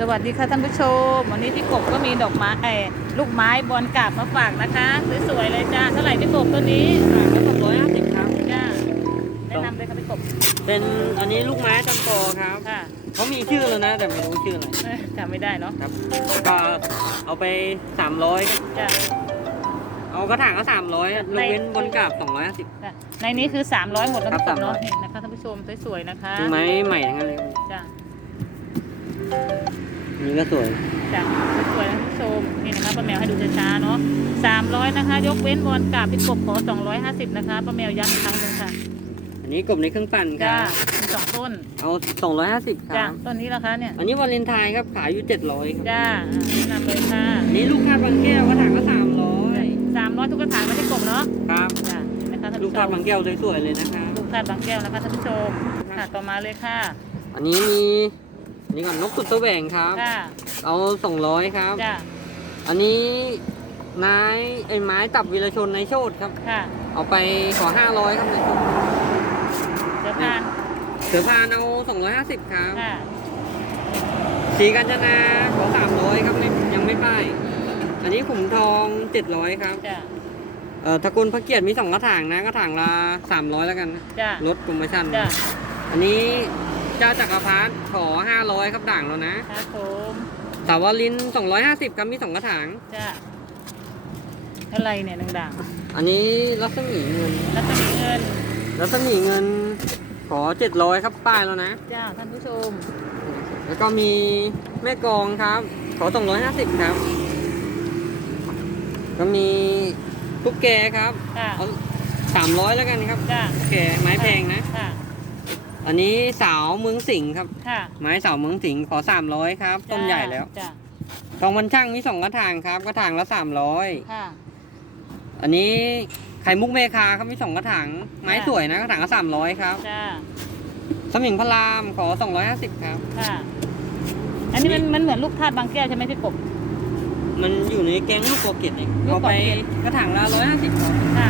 สวัสดีค่ะท่านผู้ชม วันนี้พี่กบก็มีดอกไม้เออลูกไม้บอลกาบมาฝากนะคะสวยๆเลยจ้าเท่าไหร่พี่กบตัวนี้ก็สองร้อยห้าสิบครับจ้าแนะนำเลยค่ะพี่กบเป็นอันนี้ลูกไม้จำโปครับค่ะเขามีชื่อแล้วนะ แต่ไม่รู้ชื่ออะไรเอ้ยจำไม่ได้เนาะครับก็เอาไปสามร้อยจ้าเอากระถางก็สามร้อยยกเว้นบนกาบสองร้อยห้าสิบจ้าในนี้คือ300หมดแล้วครับพี่กบเนาะ300นี่นะคะท่านผู้ชมสวยๆนะคะลูกไม้ใหม่ทั้งนั้นเลยจ้าอั นนี่ก็สวยจ้าสวยๆนะท่านผู้ชมนี่นะคะป้าแมวให้ดูช้าๆเนาะ300นะคะ ยกเว้นบอลกาบพี่กบขอ250นะคะป้าแมวย้ำอีกครั้งหนึงค่ะ อันนี้กบในเครื่องปั่นคจ้ารับมีสองต้นเอาสองร้อยห้าสิบคจ้ารับต้นนี้ราคาเนี่ยอันนี้วาเลนไทน์ครับขายอยู่เจ็ดร้อยครับจ้าอ่าแนะนำเลยค่ะอันนี้ลูกคาดบางแก้วกระถางก็สามร้อยสามร้อยทุกกระถางนะพี่กบเนาะครับจ้ะนะคะท่านลูกผู้ชคาดมบางแก้วสวยๆเลยนะครับ ลูกคาดบางแก้วนะคะท่านผู้ชมค่ะต่อมาเลยค่ะ อันนี้มีอั นนี้ก่อนนกสุดแสวงครับค่ะเอาสองร้อยครับ จ้ะอันนี้ไม้ไอ้ไม้ตับวีรชนในโชดครับ ค่ะเอาไปขอห้าร้อยครับในโชดเดี๋ยวพานเสือพานเอาสองร้อยห้าสิบครับค่ะสีกัญจนาขอสามร้อยครับไม่ยังไม่ป้าย อันนี้ขุมทองเจ็ดร้อยครับ จ้ะเอ่อตระกูลพระเกียรติมีสองกระถางนะกระถางละสามร้อยแล้วกันจ้ะลดโปรโมชั่น จ้ะอันนี้ เจ้าจักรพรรดิขอห้าร้อยครับด่างแล้วนะ ครับผมสาวลินสองร้อยห้าสิบครับมีสองกระถาง จ้ะอะไรเนี่ยด่างอันนี้รัศมีเงิน ๆรัศมีเงิน รัศมีเงินขอเจ็ดร้อยครับป้ายแล้วนะ จ้าท่านผู้ชม แล้วก็มีแม่กองครับ ขอ 250 ครับ ก็มีตุ๊กแกครับ ค่ะ เอา 300 แล้วกันครับ จ้ะตุ๊กแกไม้แพงนะ ค่ะ อันนี้สาวเมืองสิงห์ครับ ค่ะไม้สาวเมืองสิงห์ขอ300ครับ ต้นใหญ่แล้ว จ้ะทองมันช่างมี2กระถางครับ กระถางละ300ค่ะ อันนี้ไข่มุกเมคาครับมี2กระถาง ไม้สวยนะกระถางละ300ครับจ้าสมิงพระรามขอ250ครับ ค่ะ อันนี้มันมันเหมือนลูกทาดบางแก้วใช่ไหมพี่กบ มันอยู่ในแก๊งลูกโกเกตเองลูกเอาโกไปเกต กระถางละ150ครับ ค่ะ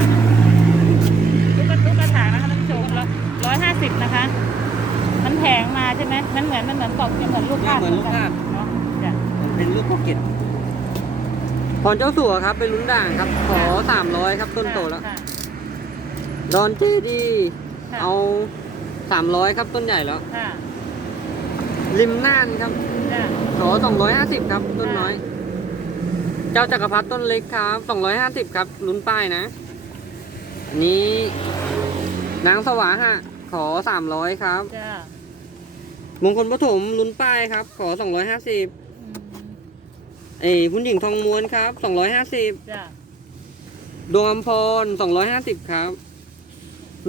ลูกกระลูกกระถางนะคะท่านผู้ชมร้ อยห้าสิบนะคะ มันแพงมาใช่ไหมมันเหมือนมันเหมือนกรอบเหมือนลูกพาดเหมือนลูกพาดเนาะจ้ะมันเป็นลูกโกเกตพรเจ้าสัวครับเป็นลุ้นด่างครับ ขอ300ครับต้นโตแล้ว ค่ะดอนเจดีค่ะเอา300ครับต้นใหญ่แล้ว ค่ะริมน่านครับ จ้ะขอ250ครับต้นน้อย เจ้าจักรพรรดิต้นเล็กครับ250 ครับลุ้นป้ายนะ อันนี้นางสวาหะ ขอ300ครับ จ้ะมงคลปฐมลุ้นป้ายครับ ขอ250อืมเอ้ยคุณหญิงทองม้วนครับ250จ้ะดวงอำพร250ครับ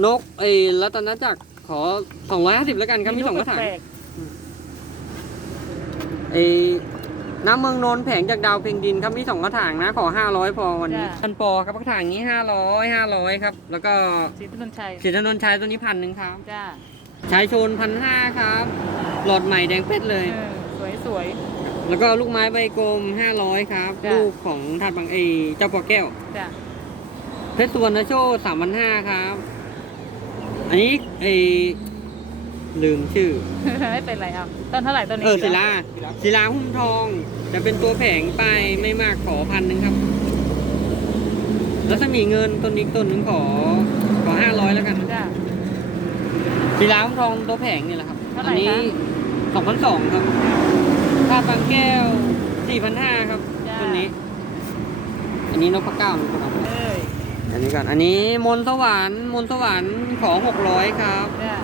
นกเอ้ยรัตนจักรขอ250แล้วกันครับมีสองกระถางแปลกเอ้ย น้ำเมืองนนท์แผงจากดาวเพ็งดินครับมีสองกระถางนะขอ500พอวันนี้พันปอครับกระถางนี้500 500ครับ แล้วก็ๆสีถนนชัยสีถนนชัยตัวนี้พันหนึ่งครับจ้ะชายโชนพันห้าครับ หลอดใหม่แดงเป็ดเลยเออสวยสวย แล้วก็ลูกไม้ใบกลม500ครับจ้ะ ลูกของทัดบางเอยเจ้าปอแก้ว ๆจ้ะเพชรสุวรรณโชตสามพันห้าครับ อันนี้ไอ ลืมชื่อ ไม่เป็นไรเอาต้นเท่าไหร่ต้นนี้เออศิลาศิลาหุ้มทอง จะเป็นตัวแผงไปไม่มากขอพันหนึ่งครับ แล้วถ้ามีเงินต้นนี้ต้นหนึ่งขอขอห้าร้อยแล้วกันจ้ะศิลาหุ้มทองตัวแผงนี่แหละครับเท่าไหร่อันี้คะสองพันสองครับค่าบางแก้วสี่พันห้าครับจ้ะต้นนี้ อันนี้นกพระเก้ามีคนเอาไปเอ้ยอันนี้ก่อน อันนี้มนต์สวรรค์มนต์สวรรค์ขอหกร้อยครับจ้ะ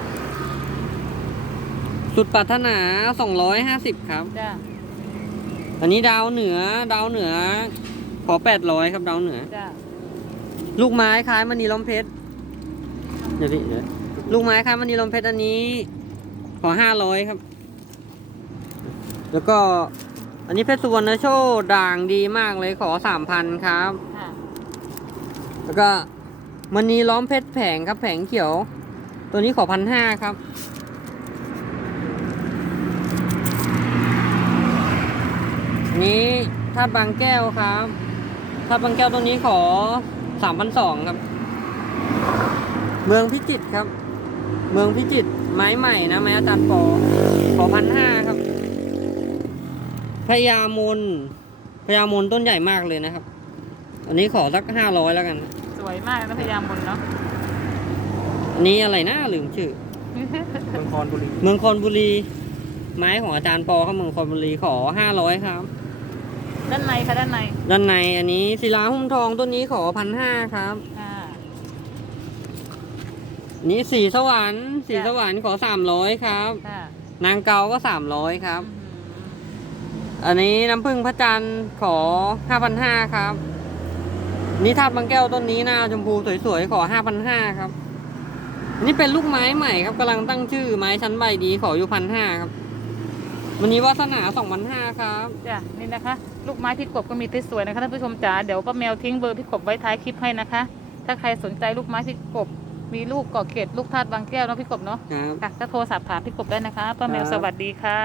สุดปรารถนา 250 ครับ จ้ะอันนี้ดาวเหนือ ดาวเหนือ ขอ 800 ครับดาวเหนือ จ้ะลูกไม้คล้ายมณีล้อมเพชร เดี๋ยวดิเดี๋ยวลูกไม้คล้ายมณีล้อมเพชรอันนี้ ขอ 500 ครับ แล้วก็ อันนี้เพชรสุวรรณโชตด่างดีมากเลยขอ 3,000 ครับ ค่ะแล้วก็มณีล้อมเพชรแผงครับแผงเขียว ตัวนี้ขอพันห้าครับ นี้ถ้าบางแก้วครับ ถ้าบางแก้วตัวนี้ขอสามพันสองครับ เมืองพิจิตรครับ เมืองพิจิตรไม้ใหม่นะไม้อาจารย์ปอขอพันห้าครับพญามนพญามนต้นใหญ่มากเลยนะครับ อันนี้ขอสักห้าร้อยแล้วกัน สวยมากนะพยายามบนเนาะอันนี้อะไรนะลืมชื่อ เมืองคอนบุรี เมืองคอนบุรี ไม้ของอาจารย์ปอครับเมืองคอนบุรีขอห้าร้อยครับ ด้านในค่ะด้านในด้านในอันนี้ศิลาหุ้มทองต้นนี้ขอพันห้าครับอ่าอันนี้สีสวรรค์สีสวรรค์ขอสามร้อยครับ ค่ะนางเกาก็สามร้อยครับอืมอันนี้น้ำผึ้งพระจันทร์ขอห้าพันห้าครับ นี่ทับบางแก้วต้นนี้หน้าชมพูสวยๆขอห้าพันห้าครับอันนี้เป็นลูกไม้ใหม่ครับกำลังตั้งชื่อไม้ชั้นใบดีขออยู่พันห้าครับ วันนี้วาสนาสองพันห้าครับ จ้ะนี่นะคะ ลูกไม้พี่กบก็มีที่สวยนะคะท่านผู้ชมจ๋าเดี๋ยวป้าแมวทิ้งเบอร์พี่กบไว้ท้ายคลิปให้นะคะ ถ้าใครสนใจลูกไม้พี่กบ มีลูกเกาะเกตลูกธาตุบางแก้วเนาะพี่กบเนาะครับ ค่ะถ้าโทรศัพท์ถามพี่กบได้นะคะป้าแมวครับ สวัสดีค่ะ